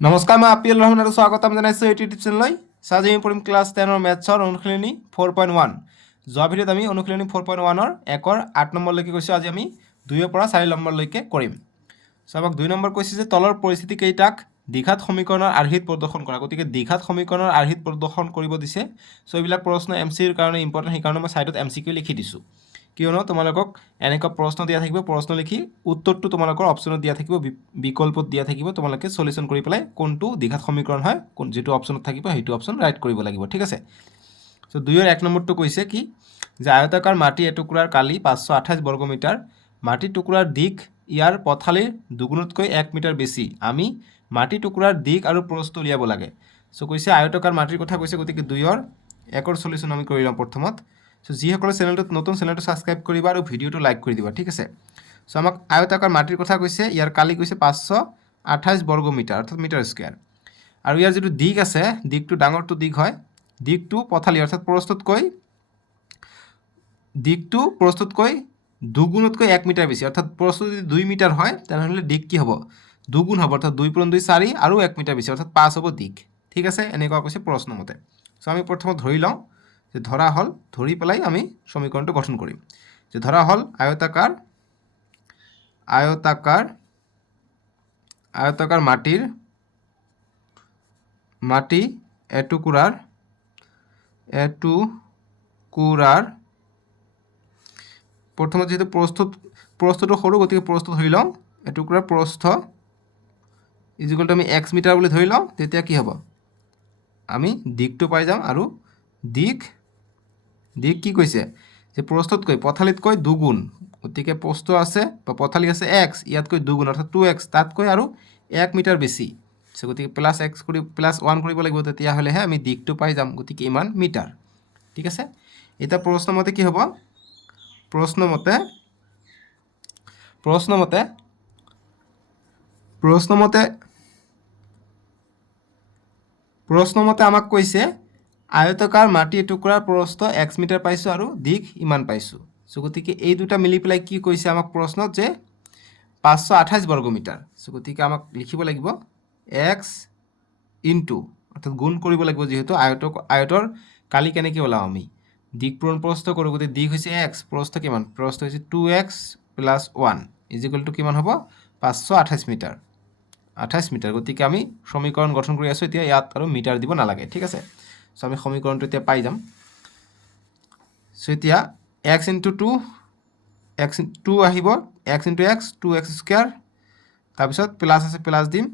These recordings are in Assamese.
নমস্কাৰ, মই আপিল ৰহমান আৰু স্বাগতম জনাইছোঁ এইটো ইউটিউব চেনেললৈ। আজি আমি পঢ়িম ক্লাছ 10 মেথছৰ অনুশীলনী 4.1। যোৱা ভিডিঅ'ত আমি অনুশীলনী 4.1ৰ 1ৰ 8 নম্বৰলৈকে কৈছোঁ। আজি আমি 2ৰ পৰা 4 নম্বৰলৈকে কৰিম। আমাক 2 নম্বৰ কৈছে যে তলৰ পৰিস্থিতি কেইটাক দ্বিঘাত সমীকৰণৰ আৰ্হিত প্ৰদৰ্শন কৰা। গতিকে দ্বিঘাত সমীকৰণৰ আৰ্হিত প্ৰদৰ্শন কৰিব দিছে। এইবিলাক প্ৰশ্ন MCৰ কাৰণে ইম্পৰ্টেণ্ট, সেইকাৰণে মই ছাইডত MCQ লিখি দিছোঁ। কিয়নো তোমালোকক এনেকুৱা প্ৰশ্ন দিয়া থাকিব, প্ৰশ্ন লিখি উত্তৰটো তোমালোকৰ অপশ্যনত দিয়া থাকিব, বিকল্পত দিয়া থাকিব। তোমালোকে সলিউশন কৰি পেলাই কোনটো দ্বিঘাত সমীকৰণ হয়, যিটো অপশ্যনত থাকিব সেইটো অপশ্যন ৰাইট কৰিব লাগিব। ঠিক আছে। 2ৰ 1 নম্বৰটো কৈছে কি যে আয়তাকাৰ মাটি এটুকুৰাৰ কালি 528 বৰ্গমিটাৰ, মাটি টুকুৰাৰ দিক ইয়াৰ পথালিৰ দুগুণতকৈ 1 মিটাৰ বেছি। আমি মাটি টুকুৰাৰ দিক আৰু প্ৰস্থ উলিয়াব লাগে। কৈছে আয়তাকাৰ মাটিৰ কথা কৈছে, গতিকে 2ৰ 1ৰ সলিউশন আমি কৰি লওঁ প্ৰথমত। যিসকলে চেনেলটোত নতুন, চেনেলটো ছাবস্ক্ৰাইব কৰিবা আৰু ভিডিঅ'টো লাইক কৰি দিবা। ঠিক আছে। আমাক আয়তাকাৰ মাটিৰ কথা কৈছে, ইয়াৰ কালি কৈছে 528 বৰ্গমিটাৰ অৰ্থাৎ মিটাৰ স্কোয়াৰ। আৰু ইয়াৰ যিটো দিক আছে, দিকটো ডাঙৰটো দিক হয়, দিকটো পথালি অৰ্থাৎ প্ৰস্থতকৈ দুগুণতকৈ 1 মিটাৰ বেছি। অৰ্থাৎ প্ৰস্থ যদি 2 মিটাৰ হয় তেনেহ'লে দিক কি হ'ব? দুগুণ হ'ব, অৰ্থাৎ 2 × 2 4 আৰু 1 মিটাৰ বেছি, অৰ্থাৎ 5 হ'ব দিক। ঠিক আছে, এনেকুৱা কৈছে প্ৰশ্ন মতে। আমি প্ৰথমত ধৰি লওঁ যে ধৰা হ'ল, ধৰি পেলাই আমি সমীকৰণটো গঠন কৰিম। যে ধৰা হ'ল আয়তাকাৰ মাটি এটুকুৰাৰ প্ৰথমত যেহেতু প্ৰস্থটো সৰু, গতিকে প্ৰস্থ ধৰি লওঁ। এটুকুৰাৰ প্ৰস্থ ইজিকুৱেল টু আমি x মিটাৰ বুলি ধৰি লওঁ। তেতিয়া কি হ'ব? আমি দিকটো পাই যাম। আৰু দিক কি কৈছে যে প্ৰস্থতকৈ পথালিতকৈ দুগুণ, গতিকে প্ৰস্থ আছে বা পথালি আছে x, ইয়াতকৈ দুগুণ অৰ্থাৎ 2x, তাতকৈ আৰু 1 মিটাৰ বেছি। গতিকে +1 কৰিব লাগিব, তেতিয়াহ'লেহে আমি দিকটো পাই যাম। গতিকে ইমান মিটাৰ। ঠিক আছে। এতিয়া প্ৰশ্নমতে কি হ'ব? প্ৰশ্নমতে আমাক কৈছে আয়তাকাৰ মাটি এটুকুৰাৰ প্ৰস্থ x মিটাৰ পাইছোঁ আৰু দিক ইমান পাইছোঁ। গতিকে এই দুটা মিলি পেলাই কি কৈছে আমাক প্ৰশ্নত যে 528 বৰ্গমিটাৰ। গতিকে আমাক লিখিব লাগিব x ইনটু, অৰ্থাৎ গুণ কৰিব লাগিব, যিহেতু আয়তৰ কালি কেনেকৈ ওলাওঁ আমি? দিক পূৰণ প্ৰস্থ কৰোঁ, গতিকে দিক হৈছে x, প্ৰস্থ কিমান? প্ৰস্থ হৈছে 2x + 1 ইজিকুৱেল টু কিমান হ'ব? 528 মিটাৰ। 28 মিটাৰ। গতিকে আমি সমীকৰণ গঠন কৰি আছোঁ। এতিয়া ইয়াত আৰু মিটাৰ দিব নালাগে। ঠিক আছে। আমি সমীকৰণটো এতিয়া পাই যাম। এতিয়া x × 2 আহিব, x × x 2x স্কোয়ার, তাৰপিছত প্লাছ আছে, প্লাছ দিম,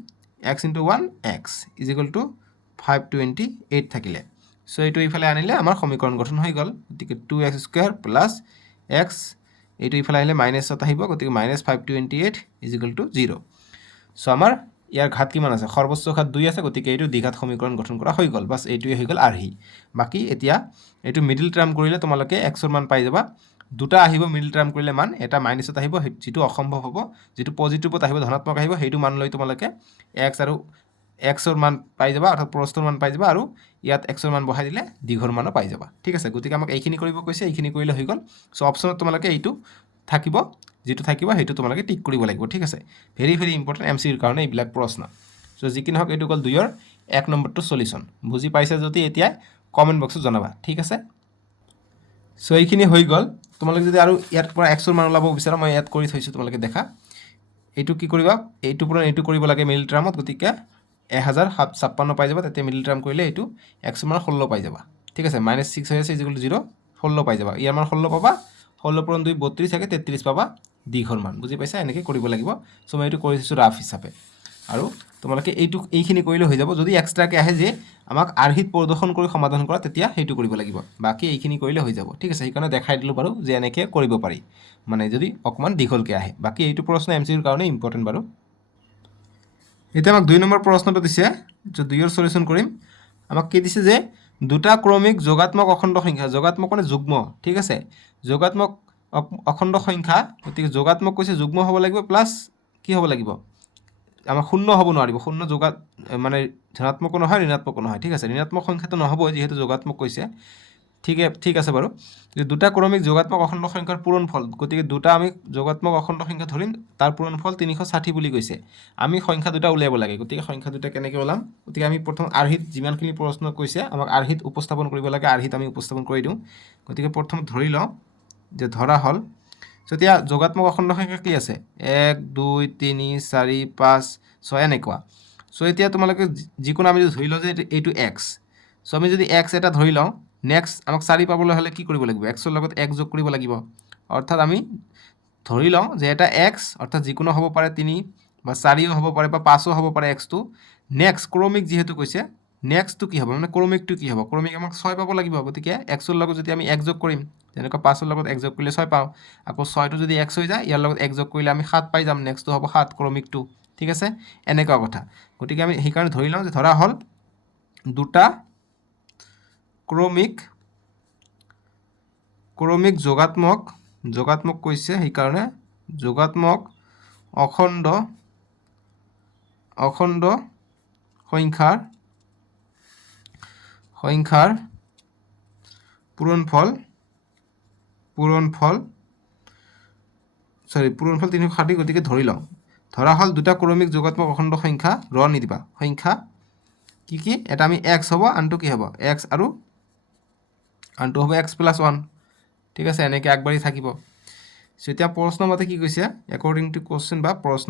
x × 1 x ইজিকুৱেল টু 528 থাকিলে। এইটো ইফালে আনিলে আমাৰ সমীকৰণ গঠন হৈ গ'ল। গতিকে 2x স্কোয়াৰ প্লাছ x, এইটো ইফালে আহিলে মাইনাছত আহিব, গতিকে -528 ইজিকুৱেল টু 0। আমাৰ ইয়াৰ ঘাত কিমান আছে? সৰ্বোচ্চ ঘাত 2 আছে, গতিকে এইটো দ্বিঘাত সমীকৰণ গঠন কৰা হৈ গ'ল। বাছ এইটোৱে হৈ গ'ল আৰ্হি। বাকী এতিয়া এইটো মিডিল টাৰ্ম কৰিলে তোমালোকে এক্সৰ মান পাই যাবা। দুটা আহিব মিডিল টাৰ্ম কৰিলে মান, এটা মাইনাছত আহিব, যিটো অসম্ভৱ হ'ব, যিটো পজিটিভত আহিব, ধনাত্মক আহিব, সেইটো মান লৈ তোমালোকে এক্সৰ মান পাই যাবা, অৰ্থাৎ প্ৰস্থৰ মান পাই যাবা, আৰু ইয়াত এক্সৰ মান বহাই দিলে দীঘৰ মানো পাই যাবা। ঠিক আছে। গতিকে আমাক এইখিনি কৰিব কৈছে, এইখিনি কৰিলে হৈ গ'ল। অপশ্যনত তোমালোকে এইটো থাকিব, যিটো থাকিব সেইটো তোমালোকে টিক কৰিব লাগিব। ঠিক আছে। ভেৰি ইম্পৰ্টেণ্ট MCৰ কাৰণে এইবিলাক প্ৰশ্ন। যি কি নহওক, এইটো গ'ল 2ৰ 1 নম্বৰটো সলিউশন। বুজি পাইছা যদি এতিয়া কমেণ্ট বক্সত জনাবা। ঠিক আছে। এইখিনি হৈ গ'ল। তোমালোকে যদি আৰু ইয়াৰ পৰা এক্সৰ মান ওলাব বিচাৰা, মই ইয়াত কৰি থৈছোঁ, তোমালোকে দেখা। এইটো কি কৰিবা? এইটো পূৰণ এইটো কৰিব লাগে মিডিল টাৰ্মত, গতিকে 1056 পাই যাবা। তেতিয়া মিডিল টাৰ্ম কৰিলে এইটো এক্সৰ মান 16 পাই যাবা। ঠিক আছে। -6 হৈ আছে ইজিকুৱেল টু 0, 16 পাই যাবা। ইয়াৰ মান 16 পাবা, 16 × 2 32 থাকে, 33 পাবা দীঘৰ মান। বুজি পাইছা? এনেকৈ কৰিব লাগিব। মই এইটো কৰি থৈছোঁ ৰাফ হিচাপে। আৰু তোমালোকে এইখিনি কৰিলে হৈ যাব। যদি এক্সট্ৰাকৈ আহে যে আমাক আৰ্হিত প্ৰদৰ্শন কৰি সমাধান কৰা, তেতিয়া সেইটো কৰিব লাগিব। বাকী এইখিনি কৰিলে হৈ যাব। ঠিক আছে। সেইকাৰণে দেখাই দিলোঁ বাৰু যে এনেকৈ কৰিব পাৰি, মানে যদি অকণমান দীঘলকৈ আহে। বাকী এইটো প্ৰশ্ন MCৰ কাৰণে ইম্পৰ্টেণ্ট বাৰু। এতিয়া আমাক 2 নম্বৰ প্ৰশ্নটো দিছে, যে 2ৰ সলিউশন কৰিম। আমাক কি দিছে যে দুটা ক্ৰমিক যোগাত্মক অখণ্ড সংখ্যা, যোগাত্মক মানে যুগ্ম। ঠিক আছে। যোগাত্মক অখণ্ড সংখ্যা, গতিকে যোগাত্মক কৈছে, যুগ্ম হ'ব লাগিব, প্লাছ কি হ'ব লাগিব? আমাৰ শূন্য হ'ব নোৱাৰিব। শূন্য মানে ধনাত্মকো নহয়, ঋণাত্মকো নহয়। ঠিক আছে। ঋণাত্মক সংখ্যাটো নহ'ব, যিহেতু যোগাত্মক কৈছে। ঠিক আছে বাৰু যে দুটা ক্ৰমিক যোগাত্মক অখণ্ড সংখ্যাৰ পূৰণফল গতিকে দুটা আমি যোগাত্মক অখণ্ড সংখ্যা ধৰিম তাৰ পূৰণফল 360 বুলি কৈছে আমি সংখ্যা দুটা উলিয়াব লাগে গতিকে সংখ্যা দুটা কেনেকৈ ওলাম গতিকে আমি প্ৰথম আৰ্হিত যিমানখিনি প্ৰশ্ন কৈছে আমাক আৰ্হিত উপস্থাপন কৰিব লাগে আৰ্হিত আমি উপস্থাপন কৰি দিওঁ গতিকে প্ৰথম ধৰি লওঁ যে ধৰা হ'ল এতিয়া যোগাত্মক অখণ্ড সংখ্যা কি আছে 1 2 3 4 5 6 এনেকুৱা এতিয়া তোমালোকে যিকোনো আমি ধৰি লওঁ যে এইটো x আমি যদি x এটা ধৰি লওঁ নেক্সট আমাক 4 পাবলৈ হ'লে কি কৰিব লাগিব x ৰ লগত 1 যোগ কৰিব লাগিব অৰ্থাৎ আমি ধৰি লওঁ যে এটা x অৰ্থাৎ যিকোনো হ'ব পাৰে 3 বা 4ও হ'ব পাৰে বা 5ও হ'ব পাৰে x টো নেক্সট ক্ৰমিক যেহেতু কৈছে নেক্সটটো কি হ'ব মানে ক্ৰমিকটো কি হ'ব ক্ৰমিক আমাক 6 পাব লাগিব গতিকে x ৰ লগত যদি আমি 1 যোগ কৰিম যেনেকৈ 5 ৰ লগত 1 যোগ কৰিলে 6 পাওঁ আকৌ 6টো যদি x হৈ যায় ইয়াৰ লগত 1 যোগ কৰিলে আমি 7 পাই যাম নেক্সটটো হ'ব 7 ক্ৰমিকটো ঠিক আছে এনেকুৱা কথা গতিকে আমি সেইকাৰণে ধৰি লওঁ যে ধৰা হ'ল দুটা ক্ৰমিক যোগাত্মক কৈছে সেইকাৰণে যোগাত্মক অখণ্ড সংখ্যাৰ পূৰণফল 360 গতিকে ধৰি লওঁ ধৰা হ'ল দুটা ক্ৰমিক যোগাত্মক অখণ্ড সংখ্যা ৰ নিদিবা সংখ্যা কি এটা আমি x হ'ব আনটো কি হ'ব x আৰু আনটো হ'ব x + 1 ঠিক আছে এনেকৈ আগবাঢ়ি থাকিব এতিয়া প্ৰশ্ন মতে কি কৈছে একৰ্ডিং টু কোৱেশ্চন বা প্ৰশ্ন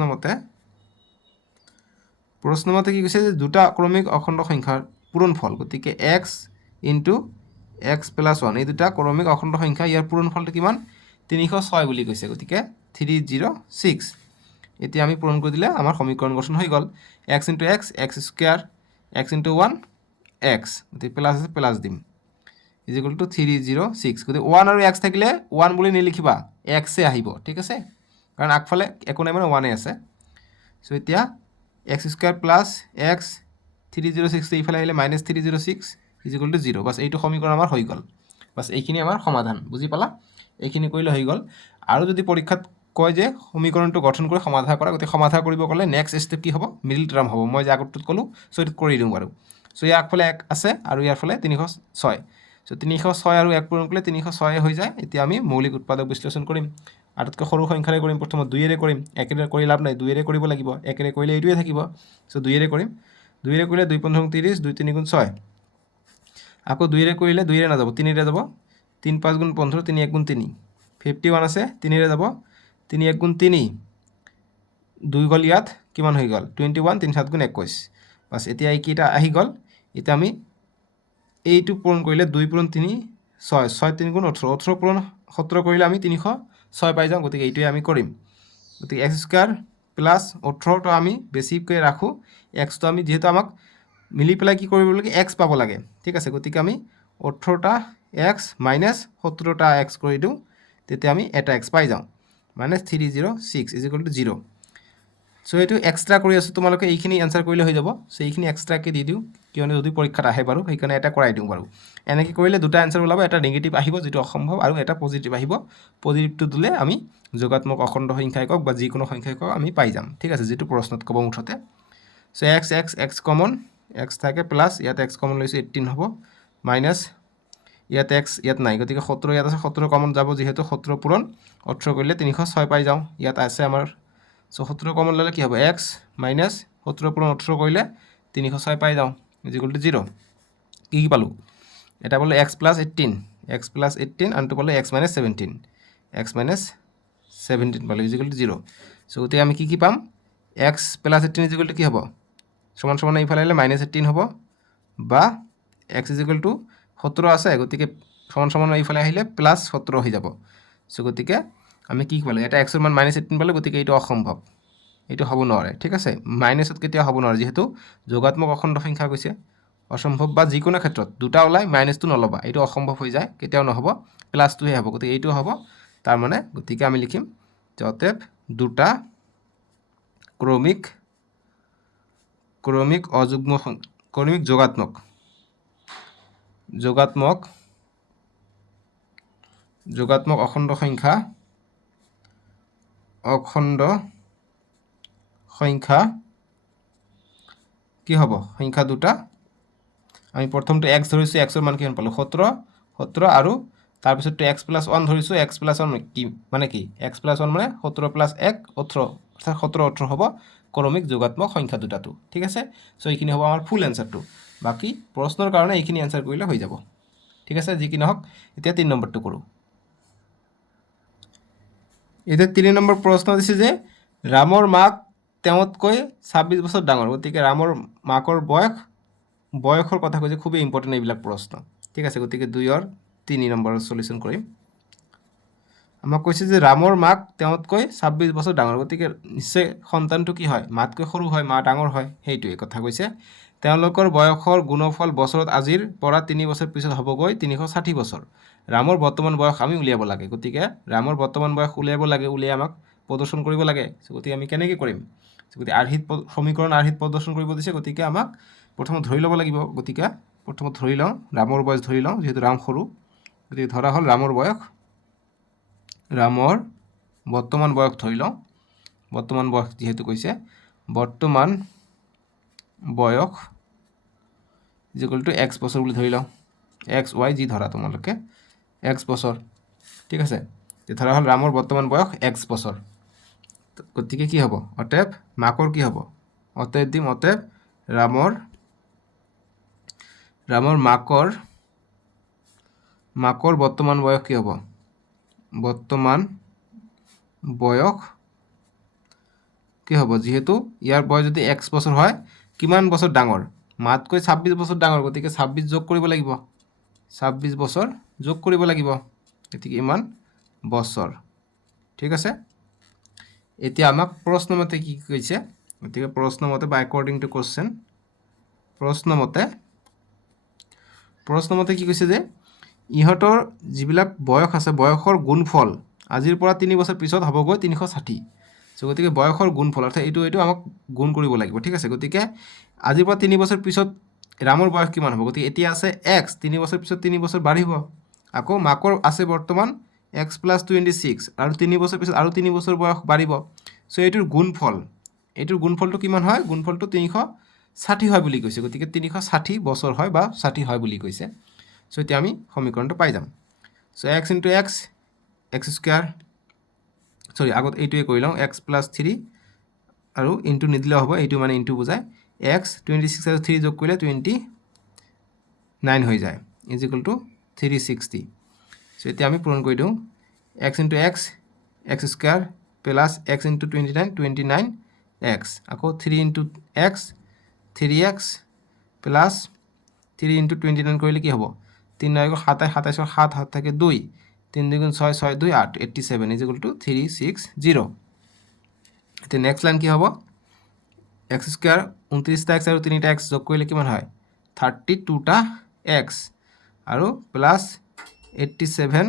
মতে কি কৈছে যে দুটা ক্ৰমিক অখণ্ড সংখ্যাৰ পূৰণফল গতিকে x * x + 1 এই দুটা ক্ৰমিক অখণ্ড সংখ্যা ইয়াৰ পূৰণফলটো কিমান 306 বুলি কৈছে গতিকে 306 এতিয়া আমি পূৰণ কৰি দিলে আমাৰ সমীকৰণ গঠন হৈ গ'ল x * x x square x * 1 x গতিকে প্লাস আছে প্লাস দিম = 306 গতিকে 1 আৰু x থাকিলে 1 বুলি নিলিখিবা x এ আহিব ঠিক আছে কাৰণ আগফালে একো নাই মানে 1 এ আছে এতিয়া x স্কয়াৰ প্লাস x 306 এইফালে আহিলে -306 = 0 বাস এইটো সমীকৰণ আমাৰ হৈ গ'ল বাস এইখিনি আমাৰ সমাধান বুজি পালা এইখিনি কৰিলে হৈ গ'ল আৰু যদি পৰীক্ষাত কয় যে সমীকৰণটো গঠন কৰি সমাধান কৰা গতিকে সমাধান কৰিব গ'লে নেক্সট ষ্টেপ কি হ'ব মিডল টাৰ্ম হ'ব মই যে আগতটোত ক'লোঁ এইটোত কৰি দিওঁ বাৰু ইয়াৰ আগফালে 1 আছে আৰু ইয়াৰ ফালে 306 306 আৰু 1 পূৰণ কৰিলে 306 হৈ যায় এতিয়া আমি মৌলিক উৎপাদক বিশ্লেষণ কৰিম আটাইতকৈ সৰু সংখ্যাৰে কৰিম প্ৰথমত 2 এৰে কৰিম 1 এৰে কৰি লাভ নাই 2 এৰে কৰিব লাগিব 1 এৰে কৰিলে এইটোৱে থাকিব 2 এৰে কৰিম 2 এৰে কৰিলে 2 × 5 = 30 2 × 3 = 6 আকৌ 2 এৰে কৰিলে 2 এৰে নাযাব 3 এৰে যাব 3 × 5 = 15 3 × 1 = 3 51 আছে 3 এৰে যাব 3 × 1 = 3 2 গ'ল ইয়াত কিমান হৈ গ'ল 21 3 × 7 = 21 বাস এতিয়া এইকেইটা আহি গ'ল এতিয়া আমি এইটো পূৰণ কৰিলে 2 × 3 6 6 × 3 = 18 18 পূৰণ 17 কৰিলে আমি 306 পাই যাওঁ গতিকে এইটোৱে আমি কৰিম গতিকে x স্কয়াৰ প্লাস 18 টো আমি বেছিকৈ ৰাখোঁ x টো আমি যেহেতু আমাক মিলি পেলাই কি কৰিব লাগে x পাব লাগে ঠিক আছে গতিকে আমি 18টা x মাইনাস 17টা x কৰি দিওঁ তেতিয়া আমি এটা x পাই যাওঁ -306 = 0 এইটো এক্সট্ৰা কৰি আছোঁ তোমালোকে এইখিনি এনসাৰ কৰিলে হৈ যাব এইখিনি এক্সট্ৰাকৈ দি দিওঁ কিয়নো যদি পৰীক্ষাত আহে বাৰু সেইকাৰণে এটা কৰাই দিওঁ বাৰু এনেকৈ কৰিলে দুটা এনসাৰ ওলাব এটা নেগেটিভ আহিব যেটো অসম্ভৱ আৰু এটা পজিটিভ আহিব পজিটিভটো দিলে আমি যোগাত্মক অখণ্ড সংখ্যা একক বা যিকোনো সংখ্যা একক আমি পাই যাম ঠিক আছে যেটো প্ৰশ্নত ক'ব মুঠতে x কমন x থাকে প্লাস ইয়াত x কমন লৈছে 18 হ'ব মাইনাস ইয়াত x ইয়াত নাই গতিকে 17 ইয়াত আছে 17 কমন যাব যেহেতু 17 পূৰণ 18 কৰিলে 306 পাই যাওঁ ইয়াত আছে আমাৰ 17 কমন ল'লে কি হ'ব x মাইনাস 17 পূৰণ 18 কৰিলে 306 পাই যাওঁ = 0 কি পালোঁ এটা পালোঁ x + 18 আনটো পালোঁ x - 17 x - 17 পালোঁ = 0 গতিকে আমি কি পাম x + 18 কি হ'ব সমান সমান এইফালে আহিলে -18 হ'ব বা x = 17 আছে গতিকে সমান সমান এইফালে আহিলে +17 হৈ যাব গতিকে আমি কি পালোঁ এটা x ৰ মান -18 পালোঁ গতিকে এইটো অসম্ভৱ এইটো হ'ব নোৱাৰে ঠিক আছে মাইনাছত কেতিয়া হ'ব নোৱাৰে যেহেতু যোগাত্মক অখণ্ড সংখ্যা কৈছে অসম্ভৱ বা যিকোনো ক্ষেত্ৰত দুটা ওলাই মাইনাসটো নলবা এইটো অসম্ভৱ হৈ যায় কেতিয়াও নহ'ব প্লাসটোহে হ'ব গতিকে এইটো হ'ব তাৰ মানে গতিকে আমি লিখিম অতএব দুটা ক্ৰমিক যোগাত্মক অখণ্ড সংখ্যা কি হ'ব সংখ্যা দুটা আমি প্ৰথমটো x ধৰিছোঁ x ৰ মান কিমান পালোঁ 17 17 আৰু তাৰপিছতটো x+1 ধৰিছোঁ। x+1 কি মানে কি? x+1 মানে 17 + 1 18, অৰ্থাৎ 17 18 হ'ব ক্ৰমিক যোগাত্মক সংখ্যা দুটাটো। ঠিক আছে, চ' এইখিনি হ'ব আমাৰ ফুল এনচাৰটো। বাকী প্ৰশ্নৰ কাৰণে এইখিনি এনচাৰ কৰিলে হৈ যাব। ঠিক আছে, যি কি নহওক এতিয়া 3 নম্বৰটো কৰোঁ। এতিয়া 3 নম্বৰ প্ৰশ্ন দিছে যে ৰামৰ মাক তেওঁতকৈ 26 বছৰ ডাঙৰ। গতিকে ৰামৰ মাকৰ বয়সৰ কথা কৈছে, খুবেই ইম্পৰ্টেণ্ট এইবিলাক প্ৰশ্ন। ঠিক আছে, গতিকে 2ৰ 3 নম্বৰৰ সলিউশ্যন কৰিম। আমাক কৈছে যে ৰামৰ মাক তেওঁতকৈ 26 বছৰ ডাঙৰ। গতিকে নিশ্চয় সন্তানটো কি হয়? মাতকৈ সৰু হয়, মা ডাঙৰ হয়, সেইটোৱে কথা কৈছে। তেওঁলোকৰ বয়সৰ গুণফল বছৰত আজিৰ পৰা 3 বছৰ পিছত হ'বগৈ 360 বছৰ। ৰামৰ বৰ্তমান বয়স আমি উলিয়াব লাগে। গতিকে ৰামৰ বৰ্তমান বয়স উলিয়াব লাগে, উলিয়াই আমাক প্ৰদৰ্শন কৰিব লাগে। গতিকে আমি কেনেকৈ কৰিম? গতিকে সমীকৰণ আৰ্হিত প্ৰদৰ্শন কৰিব দিছে। গতিকে আমাক প্ৰথমত ধৰি ল'ব লাগিব। গতিকে প্ৰথমত ধৰি লওঁ, ৰামৰ বয়স ধৰি লওঁ, যিহেতু ৰাম সৰু। গতিকে ধৰা হ'ল ৰামৰ বৰ্তমান বয়স ধৰি লওঁ। বৰ্তমান বয়স যিহেতু কৈছে, বৰ্তমান বয়স = x বছৰ বুলি ধৰি লওঁ। XY যি ধৰা তোমালোকে, x বছৰ। ঠিক আছে, ধৰা হ'ল ৰামৰ বৰ্তমান বয়স x বছৰ। গতিকে কি হ'ব? অতএব মাকৰ কি হ'ব? অতএব দিম, অতএব ৰামৰ মাকৰ বৰ্তমান বয়স কি হ'ব? বৰ্তমান বয়স কি হ'ব? যিহেতু ইয়াৰ বয়স যদি x বছৰ হয়, কিমান বছৰ ডাঙৰ? মাতকৈ 26 বছৰ ডাঙৰ। গতিকে 26 যোগ কৰিব লাগিব, 26 বছৰ যোগ কৰিব লাগিব। গতিকে ইমান বছৰ। ঠিক আছে, এতিয়া আমাক প্ৰশ্নমতে কি কৈছে? গতিকে প্ৰশ্নমতে বা একৰ্ডিং টু কুৱেশ্যন, প্ৰশ্নমতে কি কৈছে যে ইহঁতৰ যিবিলাক বয়স আছে, বয়সৰ গুণফল আজিৰ পৰা 3 বছৰ পিছত হ'বগৈ 360। চ' গতিকে বয়সৰ গুণফল, অৰ্থাৎ এইটো আমাক গুণ কৰিব লাগিব। ঠিক আছে, গতিকে আজিৰ পৰা 3 বছৰ পিছত ৰামৰ বয়স কিমান হ'ব? গতিকে এতিয়া আছে x, 3 বছৰ পিছত 3 বছৰ বাঢ়িব। আকৌ মাকৰ আছে বৰ্তমান x+26, আৰু 3 বছৰ পিছত আৰু 3 বছৰ বয়স বাঢ়িব। চ' এইটোৰ গুণফলটো কিমান হয়? গুণফলটো 360 হয় বুলি কৈছে। গতিকে 360 বছৰ হয় বা 60 হয় বুলি কৈছে। চ' এতিয়া আমি সমীকৰণটো পাই যাম। চ' x × x² আগত এইটোৱে কৰি লওঁ, x+3 আৰু ইনটু নিদিলেও হ'ব, এইটো মানে ইনটু বুজায়। x 26 আৰু 3 যোগ কৰিলে 29 হৈ যায়, = 360। চ' এতিয়া আমি পূৰণ কৰি দিওঁ, x × x² plus x × 29 29x, আকৌ 3 × x 3x প্লাছ 3 × 29 কৰিলে কি হ'ব? 3 9 27, 27 7 হাত থাকে 2, 3 2 6 6 2 8, 87 = 360। এতিয়া নেক্সট লাইন কি হ'ব? x² 29টা x আৰু 3টা x যোগ কৰিলে কিমান হয়? 32টা x আৰু প্লাছ 87,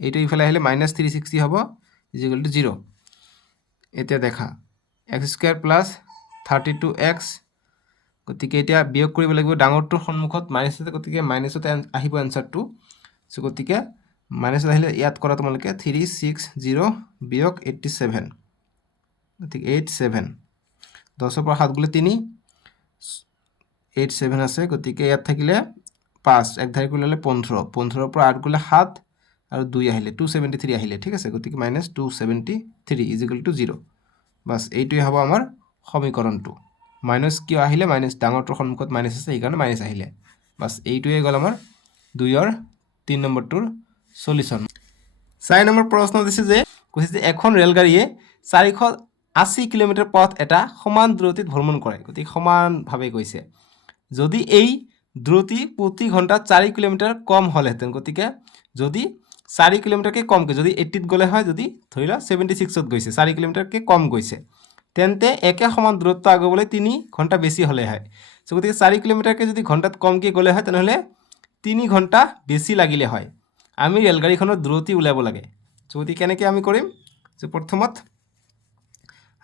এইটো ইফালে আহিলে -360 হ'ব, = 0। এতিয়া দেখা, x² প্লাছ 32x, গতিকে এতিয়া বিয়োগ কৰিব লাগিব। ডাঙৰটোৰ সন্মুখত মাইনাছ আছে, গতিকে মাইনাছতে আহিব এনচাৰটো। চ' গতিকে মাইনাছত আহিলে ইয়াত কৰা তোমালোকে 360 বিয়োগ 87, গতিকে 87। 10ৰ পৰা 7 গ'লে 3, 87 আছে। গতিকে ইয়াত থাকিলে 5, এক ধাৰি কৰি ল'লে 15, 15ৰ পৰা 8 গ'লে 7 আৰু 2 আহিলে 273 আহিলে। ঠিক আছে, গতিকে -273 = 0। বাছ এইটোৱে হ'ব আমাৰ সমীকৰণটো। মাইনাছ কিয় আহিলে? মাইনাছ ডাঙৰটোৰ সন্মুখত মাইনাছ আছে, সেইকাৰণে মাইনাছ আহিলে। বাছ এইটোৱে গ'ল আমাৰ 2ৰ 3 নম্বৰটোৰ সলিউশ্যন। 4 নম্বৰ প্ৰশ্ন দিছে যে কৈছে যে এখন ৰেলগাড়ীয়ে 480 কিলোমিটাৰ পথ এটা সমান দ্ৰুতিত ভ্ৰমণ কৰে। গতিকে সমানভাৱে গৈছে। যদি এই দ্ৰুতি প্ৰতি ঘণ্টাত 4 কিলোমিটাৰ কম হ'লহেঁতেন, গতিকে যদি 4 কিলোমিটাৰকৈ কমকৈ, যদি 80ত গ'লে হয়, যদি ধৰি লোৱা 76ত গৈছে, 4 কিলোমিটাৰকৈ কম গৈছে, তেন্তে একে সমান দূৰত্ব আগুৱাবলৈ 3 ঘণ্টা বেছি হ'লে হয়। চ' গতিকে 4 কিলোমিটাৰকৈ যদি ঘণ্টাত কমকৈ গ'লে হয়, তেনেহ'লে 3 ঘণ্টা বেছি লাগিলে হয়। আমি ৰেলগাড়ীখনৰ দ্ৰুতি উলিয়াব লাগে। চ' গতিকে কেনেকৈ আমি কৰিম? যে প্ৰথমত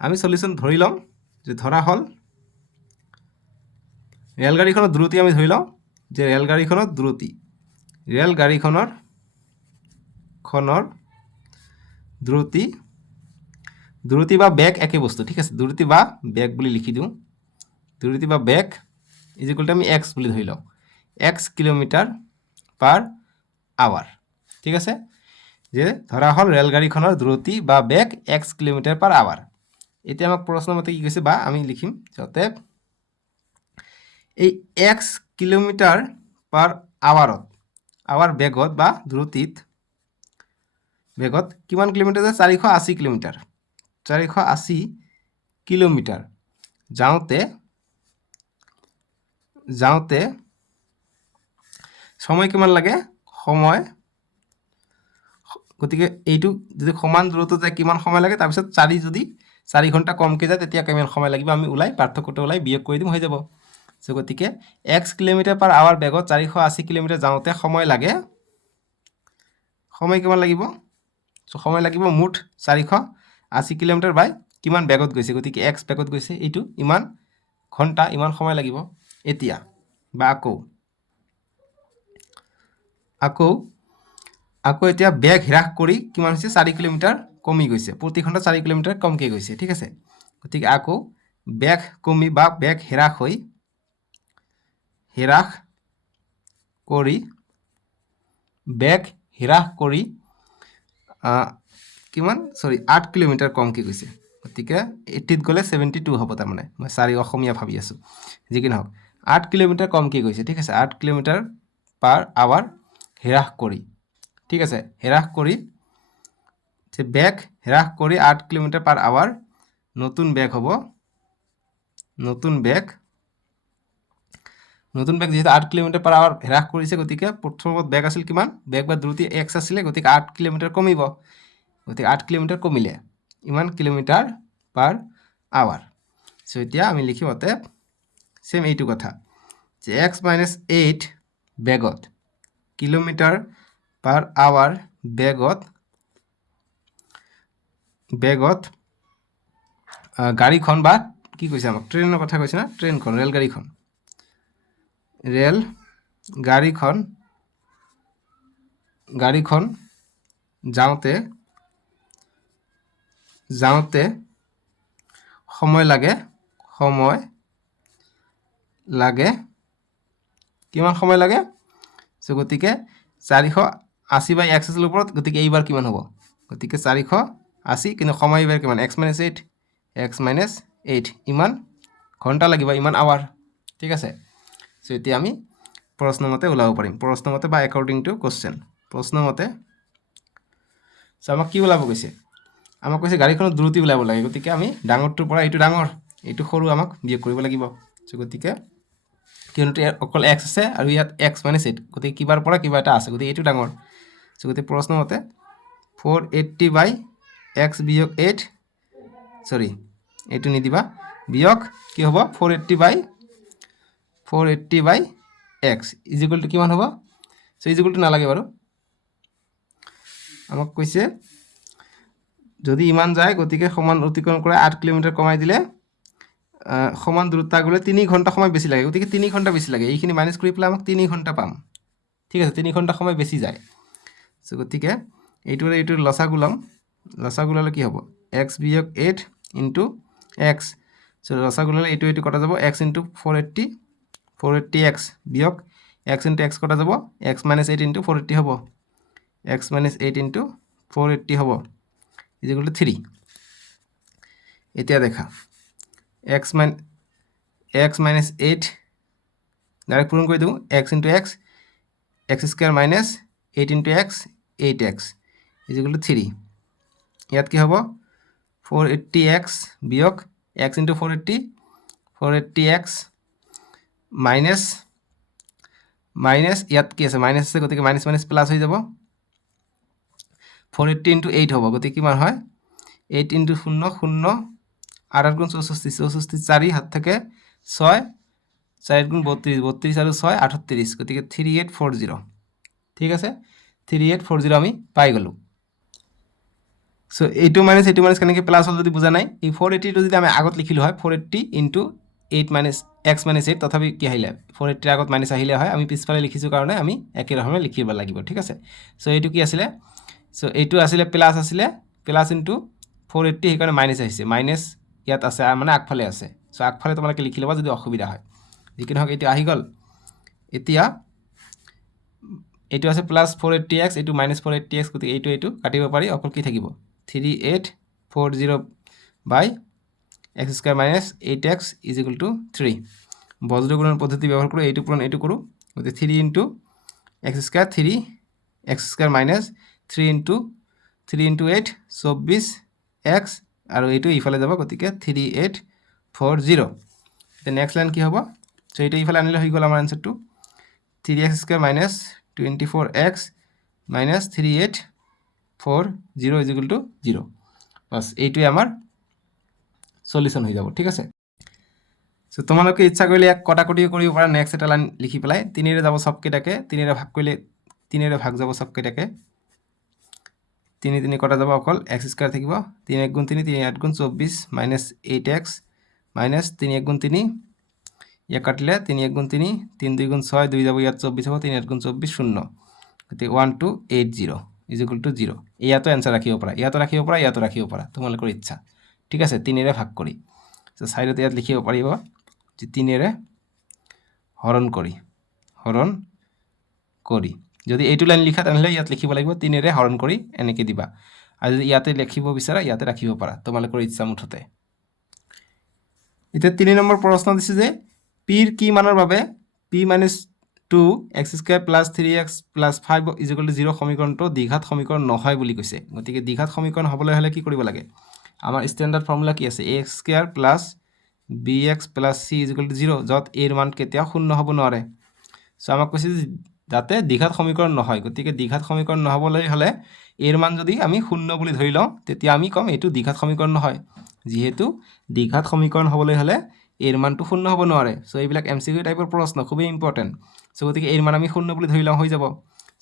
আমি সলিউশ্যন ধৰি ল'ম, যে ধৰা হ'ল ৰেলগাড়ীখনৰ দ্ৰুতি আমি ধৰি লওঁ, যে ৰেলগাড়ীখনৰ দ্ৰুতি বা বেগ একে বস্তু। ঠিক আছে, দ্ৰুতি বা বেগ বুলি লিখি দিওঁ। দ্ৰুতি বা বেগ = আমি x বুলি ধৰি লওঁ। x কিলোমিটাৰ পাৰ আৱাৰ ঠিক আছে যে ধৰা হ'ল ৰেলগাড়ীখনৰ দ্ৰুতি বা বেগ x কিলোমিটাৰ পাৰ আৱাৰ এতিয়া আমাক প্ৰশ্ন মতে কি কৈছে বা আমি লিখিম যাতে এই x কিলোমিটাৰ পাৰ আৱাৰত আৱাৰ বেগত বা দ্ৰুতিত বেগত কিমান কিলোমিটাৰ যায় 480 কিলোমিটাৰ 480 কিলোমিটাৰ যাওঁতে সময় কিমান লাগে সময় গতিকে এইটো যদি সমান দূৰত্ব যায় কিমান সময় লাগে তাৰপিছত 4 যদি 4 ঘণ্টা কমকৈ যায় তেতিয়া কিমান সময় লাগিব আমি ওলাই পাৰ্থক্যটো ওলাই বিয়োগ কৰি দিম হৈ যাব সো গতিকে x কিলোমিটাৰ পাৰ আৱাৰ বেগত 480 কিলোমিটাৰ যাওঁতে সময় লাগে সময় কিমান লাগিব সো সময় লাগিব মুঠ 480 কিলোমিটাৰ বাই কিমান বেগত গৈছে গতিকে x বেগত গৈছে এইটো ইমান ঘণ্টা ইমান সময় লাগিব এতিয়া বা আকৌ এতিয়া বেগ হ্ৰাস কৰি কিমান হৈছে 4 কিলোমিটাৰ কমি গৈছে প্ৰতি ঘণ্টা 4 কিলোমিটাৰ কমকৈ গৈছে ঠিক আছে গতিকে আকৌ বেগ কমি বা বেগ হ্ৰাস কৰি কিমান 8 কিলোমিটাৰ কমকৈ গৈছে গতিকে 80ত গ'লে 72 হ'ব তাৰমানে মই 4 অসমীয়া ভাবি আছোঁ যি কি নহওক 8 কিলোমিটাৰ কমকৈ গৈছে ঠিক আছে 8 কিলোমিটাৰ পাৰ আৱাৰ হ্ৰাস কৰি ঠিক আছে হ্ৰাস কৰি যে বেগ হ্ৰাস কৰি 8 কিলোমিটাৰ পাৰ আৱাৰ নতুন বেগ হ'ব নতুন বেগ যেহেতু 8 কিলোমিটাৰ পাৰ আৱাৰ হ্ৰাস কৰিছে গতিকে প্ৰথমত বেগ আছিল কিমান বেগ বা দ্ৰুতি x আছিলে গতিকে 8 কিলোমিটাৰ কমিব গতিকে 8 কিলোমিটাৰ কমিলে ইমান কিলোমিটাৰ পাৰ আৱাৰ সো এতিয়া আমি লিখিম অতএব সেম এইটো কথা যে x - 8 বেগত কিলোমিটাৰ পাৰ আৱাৰ বেগত গাড়ীখন বা কি কৈছে আমাক ট্ৰেইনৰ কথা কৈছে না ট্ৰেইনখন গাড়ীখন যাওঁতে সময় লাগে কিমান সময় লাগে সো গতিকে 480 বাই x আছিল ওপৰত গতিকে এইবাৰ কিমান হ'ব গতিকে 480 কিন্তু সময় এইবাৰ কিমান x - 8 ইমান ঘণ্টা লাগিব ইমান আৱাৰ ঠিক আছে সো এতিয়া আমি প্ৰশ্নমতে ওলাব পাৰিম প্ৰশ্নমতে বা একৰ্ডিং টু কোশ্চেন প্ৰশ্নমতে সো আমাক কি ওলাব কৈছে আমাক কৈছে গাড়ীখনৰ দ্ৰুতি ওলাব লাগে গতিকে আমি ডাঙৰটোৰ পৰা এইটো ডাঙৰ এইটো সৰু আমাক বিয়োগ কৰিব লাগিব সো গতিকে কিয়নো অকল x আছে আৰু ইয়াত x - 8 গতিকে কিবাৰ পৰা কিবা এটা আছে গতিকে এইটো ডাঙৰ সো গতিকে প্ৰশ্নমতে 480 বাই x বিয়োগ 8 এইটো নিদিবা বিয়োগ কি হ'ব 480 বাই x ইজিকুৱেল টু কিমান হ'ব সো ইজিকুৱেল টু নালাগে বাৰু আমাক কৈছে যদি ইমান যায় গতিকে সমান অতিক্ৰম কৰে 8 কিলোমিটাৰ কমাই দিলে সমান দূৰত্ব গ'লে 3 ঘণ্টা সময় বেছি লাগে গতিকে 3 ঘণ্টা বেছি লাগে এইখিনি মাইনাছ কৰি পেলাই আমাক 3 ঘণ্টা পাম ঠিক আছে 3 ঘণ্টা সময় বেছি যায় সো গতিকে এইটোৰ লসাগু ল'লে কি হ'ব x বিয়োগ 8 ইনটু x সো লসাগু ল'লে এইটো কটা যাব x ইনটু 480x বিয়োগ x ইনটু x কটা যাব x - 8 ইনটু 480 হ'ব x - 8 ইনটু 480 হ'ব ইজিকুৱেল টু 3 এতিয়া দেখা x - 8 ডাইৰেক্ট পূৰণ কৰি দিওঁ x into x square minus 8 into x 8x is equal to 3 ইয়াত কি হ'ব 480x বিয়োগ x ইনটু 480x মাইনাছ ইয়াত কি আছে মাইনাছ আছে গতিকে মাইনাছ প্লাছ হৈ যাব 480 ইনটু 8 হ'ব গতিকে কিমান হয় 8 ইনটু 0 0 8 গুণ 64 4 হাত থেকে 6 4 গুণ 32 আৰু 6 38 গতিকে 3840 ঠিক আছে 3840 আমি পাই গ'লোঁ সো এইটো মাইনাছ কেনেকৈ প্লাছ হ'ল যদি বুজা নাই এই 480টো যদি আমি আগত লিখিলোঁ হয় 480 ইনটু 8 মাইনাছ x - 8 তথাপি কি আহিলে 480 আগত মাইনাছ আহিলে হয় আমি পিছফালে লিখিছোঁ কাৰণে আমি একেধৰণে লিখিব লাগিব ঠিক আছে সো এইটো কি আছিলে সো এইটো আছিলে প্লাছ ইনটু 480 সেইকাৰণে মাইনাছ আহিছে মাইনাছ ইয়াত আছে মানে আগফালে আছে সো আগফালে তোমালোকে লিখি ল'বা যদি অসুবিধা হয় যি কি নহওক এইটো আহি গ'ল এতিয়া এইটো আছে প্লাছ 480x, এইটো মাইনাছ 480x, গতিকে এইটো কাটিব পাৰি, অকল কি থাকিব 3840 by x square minus 8x is equal to 3। বজ্র গুণন পদ্ধতি ব্যবহার করে এইটো পূরণ এইটো করো, গতিকে 3 into x square 3 x square minus 3 into 8 24x আৰু এইটো ইফালে যাব, গতিকে 3840। নেক্সট লাইন কি হ'ব, সো এইটো ইফালে আনিলে হৈ গ'ল আমাৰ এনসাৰটো 3x square minus 24x minus 3840 is equal two 0। বাস এইটোৱে আমাৰ সলিউশন হৈ যাব, ঠিক আছে। সো তোমালোকে ইচ্ছা কৰিলে এক কটাকটিও কৰিব পাৰা, নেক্সট এটা লাইন লিখি পেলাই 3ৰে যাব সবকেইটাকে, 3ৰে ভাগ কৰিলে 3ৰে ভাগ যাব সবকেইটাকে, 3 3 কটা যাব, অকল x স্কয়ার থাকিব 3 1 গুণ 3 3 8 গুণ 24 মাইনাস 8x মাইনাস 3 1 গুণ 3 ইয়া কাটলে 3 1 গুণ 3 3 2 গুণ 6 2 যাব, ইয়াত 24 হ'ব, 3 8 গুণ 24 0, গতিকে 1280 ইজ ইকুয়াল টু 0। ইয়াতো এনসার রাখিব পাৰা, ইয়াতো ৰাখিব পাৰা, ইয়াতো ৰাখিব পাৰা, তোমালোকৰ ইচ্ছা, ঠিক আছে। 3ৰে ভাগ কৰি সাইডতে ইয়াত লিখিব পাৰিব যে 3ৰে হৰণ কৰি যদি এইটো লাইন লিখা তেনেহ'লে ইয়াত লিখিব লাগিব 3ৰে হৰণ কৰি, এনেকৈ দিবা। আৰু যদি ইয়াতে লিখিব বিচাৰা ইয়াতে ৰাখিব পাৰা, তোমালোকৰ ইচ্ছা মুঠতে। এতিয়া 3 নম্বৰ প্ৰশ্ন দিছে যে পিৰ কি মানৰ বাবে p - 2x square plus 3x plus 5 is equal two 0 সমীকৰণটো দ্বিঘাত সমীকৰণ নহয় বুলি কৈছে। গতিকে দ্বিঘাত সমীকৰণ হ'বলৈ হ'লে কি কৰিব লাগে, আমাৰ ষ্টেণ্ডাৰ্ড ফৰ্মুলা কি আছে, ax square plus bx plus c is equal two 0, য'ত এৰ মান কেতিয়াও শূন্য হ'ব নোৱাৰে। সো আমাক কৈছে যাতে দ্বিঘাত সমীকৰণ নহয়, গতিকে দ্বিঘাত সমীকৰণ নহ'বলৈ হ'লে এৰ মান যদি আমি শূন্য বুলি ধৰি লওঁ তেতিয়া আমি কম এইটো দ্বিঘাত সমীকৰণ নহয়। যিহেতু দ্বিঘাত সমীকৰণ হ'বলৈ হ'লে এৰ মানটো শূন্য হ'ব নোৱাৰে। সো এইবিলাক MCQ টাইপৰ প্ৰশ্ন, খুবেই ইম্পৰ্টেণ্ট। সো গতিকে এৰ মান আমি শূন্য বুলি ধৰি লওঁ, হৈ যাব।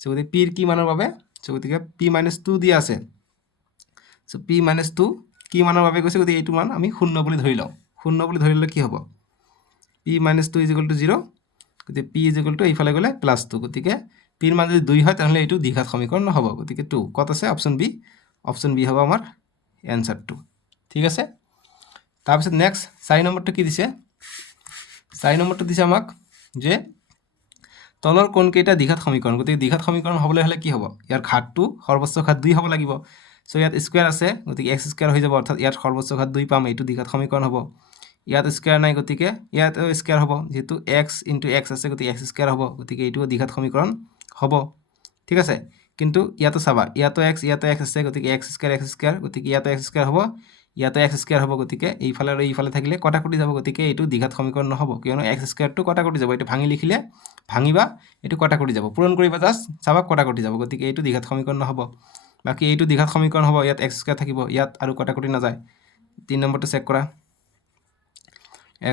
সো গতিকে পিৰ কি মানৰ বাবে, সো গতিকে p - 2 দিয়া আছে, সো p - 2 কি মানৰ বাবে কৈছে, গতিকে এইটো মান আমি শূন্য বুলি ধৰি লওঁ। শূন্য বুলি ধৰিলে কি হ'ব, p - 2 ইজ ইকুয়াল টু 0, গতিকে p ইজ ইকুয়াল টু এইফালে গ'লে +2, গতিকে পিৰ মান যদি 2 হয় তেনেহ'লে এইটো দ্বিঘাত সমীকৰণ নহ'ব, গতিকে 2 ক'ত আছে, অপশ্যন বি হ'ব আমাৰ এনসাৰটো, ঠিক আছে। তাৰপিছত নেক্সট 4 নম্বৰটো কি দিছে, 4 নম্বৰটো দিছে আমাক যে তলৰ কোনকেইটা দ্বিঘাত সমীকৰণ, গতিকে দ্বিঘাত সমীকৰণ হ'বলৈ হ'লে কি হ'ব, ইয়াৰ ঘাতটো সৰ্বোচ্চ ঘাত 2 হ'ব লাগিব। সো ইয়াত স্কয়াৰ আছে, গতিকে x স্কয়াৰ হৈ যাব, অৰ্থাৎ ইয়াত সৰ্বোচ্চ ঘাত 2 পাম, এইটো দ্বিঘাত সমীকৰণ হ'ব। ইয়াত স্কয়াৰ নাই, গতিকে ইয়াত স্কয়াৰ হ'ব, যেহেতু x ইনটু x আছে, গতিকে x স্কয়াৰ হ'ব, গতিকে এইটো দ্বিঘাত সমীকৰণ হ'ব, ঠিক আছে। কিন্তু ইয়াতো চাবা, ইয়াতো x আছে, গতিকে x স্কয়াৰ, গতিকে ইয়াতো x স্কয়াৰ হ'ব, ইয়াতো x স্কয়াৰ হ'ব, গতিকে এইফালে আৰু এইফালে থাকিলে কটাকটি যাব, গতিকে এইটো দ্বিঘাত সমীকৰণ নহ'ব, কিয়নো x স্কয়াৰটো কটাকটি যাব, এইটো ভাঙি লিখিলে ভাঙিবা, এইটো কটাকটি যাব, পূৰণ কৰিবা জাষ্ট চাবা কটাকটি যাব, গতিকে এইটো দ্বিঘাত সমীকৰণ নহ'ব। বাকী এইটো দ্বিঘাত সমীকৰণ হ'ব, ইয়াত x স্কয়াৰ থাকিব, ইয়াত আৰু কটাকটি নাযায়। 3 নম্বৰটো চেক কৰা,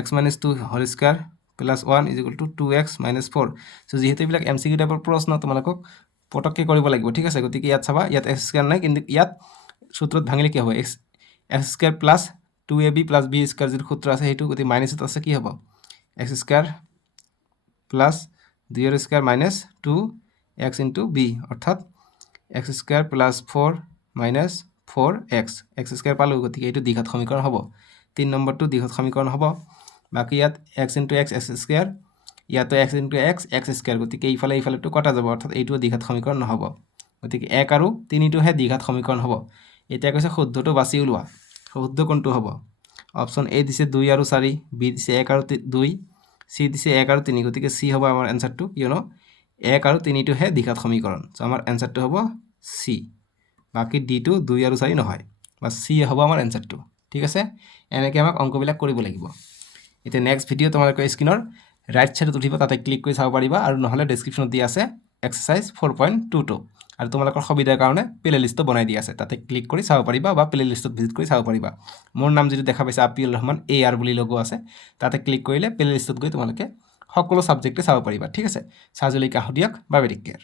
x - 2 whole square plus 1 is equal to 2x - 4। So যেহেতু এইবিলাক MCQ টাইপৰ প্ৰশ্ন তোমালোকক পটককৈ কৰিব লাগিব, ঠিক আছে। গতিকে ইয়াত চাবা, ইয়াত x স্কয়াৰ নাই, কিন্তু ইয়াত সূত্ৰত ভাঙিলে কি হ'ব, x square plus 2ab plus b square যিটো সূত্ৰ আছে সেইটো, গতিকে মাইনাছত আছে, কি হ'ব x square plus 2 square minus 2x into b, অৰ্থাৎ x square plus 4 minus 4x, x square পালোঁ, গতিকে এইটো দ্বিঘাত সমীকৰণ হ'ব। 3 নম্বৰটো দ্বিঘাত সমীকৰণ হ'ব। বাকী ইয়াত x ইনটু x স্কয়াৰ, ইয়াতো x ইনটু x স্কয়াৰ, গতিকে এইফালে এইফালেটো কটা যাব, অৰ্থাৎ এইটোও দ্বিঘাত সমীকৰণ নহ'ব, গতিকে 1 আৰু 3টোহে দ্বিঘাত সমীকৰণ হ'ব। এতিয়া কৈছে শুদ্ধটো বাছি ওলোৱা, শুদ্ধ কোনটো হ'ব, অপশ্যন A দিছে 2 আৰু 4, B দিছে 1 আৰু 2, C দিছে 1 আৰু 3, গতিকে C হ'ব আমাৰ এনসাৰটো, কিয়নো 1 আৰু 3টোহে দ্বিঘাত সমীকৰণ। সো আমাৰ এনসাৰটো হ'ব C, বাকী Dটো 2 আৰু 4 নহয়, বা C হ'ব আমাৰ এনসাৰটো, ঠিক আছে। এনেকৈ আমাক অংকবিলাক কৰিব লাগিব। এতিয়া নেক্সট ভিডিঅ' তোমালোকে স্ক্ৰীনৰ ৰাইট ছাইডত উঠিব, তাতে ক্লিক কৰি চাব পাৰিবা, আৰু নহ'লে ডেছক্ৰিপশ্যনত দিয়া আছে এক্সাৰচাইজ 4.22, আৰু তোমালোকৰ সুবিধাৰ কাৰণে প্লে লিষ্টটো বনাই দিয়া আছে, তাতে ক্লিক কৰি চাব পাৰিবা, বা প্লে লিষ্টত ভিজিট কৰি চাব পাৰিবা। মোৰ নাম যিটো দেখা পাইছে আপিল ৰহমান AR বুলি লগো আছে, তাতে ক্লিক কৰিলে প্লে লিষ্টত গৈ তোমালোকে সকলো ছাবজেক্টে চাব পাৰিবা, ঠিক আছে। চাৰ্জলৈকে আহো দিয়ক, বাই বাই, টেক কেয়াৰ।